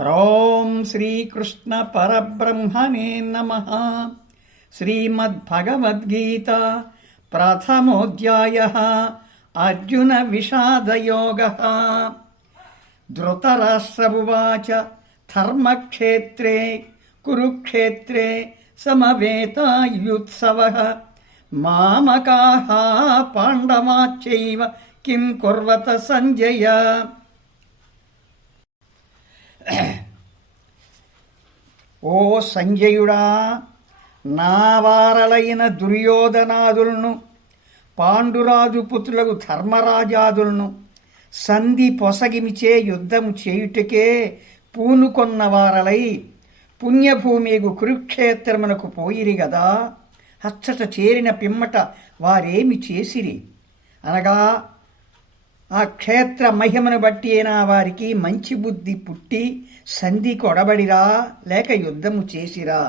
హ్రోం శ్రీకృష్ణ పరబ్రహ్మణే నమః. శ్రీమద్భగవద్గీత ప్రథమోధ్యాయః. అర్జున విషాదయోగః. ధృతరాష్ట్ర ఉవాచ ధర్మక్షేత్రే కురుక్షేత్రే సమవేతాయుత్సవః. మామకాః పాండవాశ్చైవ కిం కుర్వత సంజయ. ఓ సంజయుడా, నా వారలైన దుర్యోధనాదులను, పాండురాజు పుత్రులకు ధర్మరాజాదులను సంధి పొసగిమిచే యుద్ధము చేయుటకే పూనుకొన్న వారలై పుణ్యభూమిగు కురుక్షేత్రమునకు పోయిరి గదా. అచ్చట చేరిన పిమ్మట వారేమి చేసిరి అనగా, ఆ క్షేత్ర మహిమను బట్టి అయినా వారికి మంచి బుద్ధి పుట్టి సంధి కొడబడిరా లేక యుద్ధము చేసిరా?